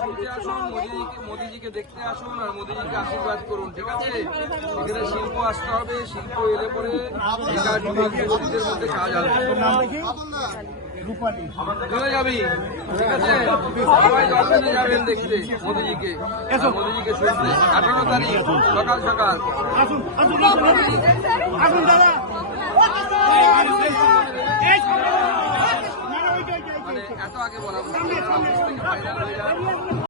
শুনতে আসুন, মোদিজিকে দেখতে আসুন আর মোদিজিকে আশীর্বাদ করুন, ঠিক আছে? এখানে শিল্প আসতে হবে, শিল্প এলে পরে যুবকদের মধ্যে কাজ আসবে। চলে যাবি, ঠিক আছে? সবাই দর্শনে যাবেন দেখতে মোদিজিকে, মোদিজিকে শুনতে। 18 তারিখ সকাল সকাল আসুন দাদা। মানে এত আগে বলা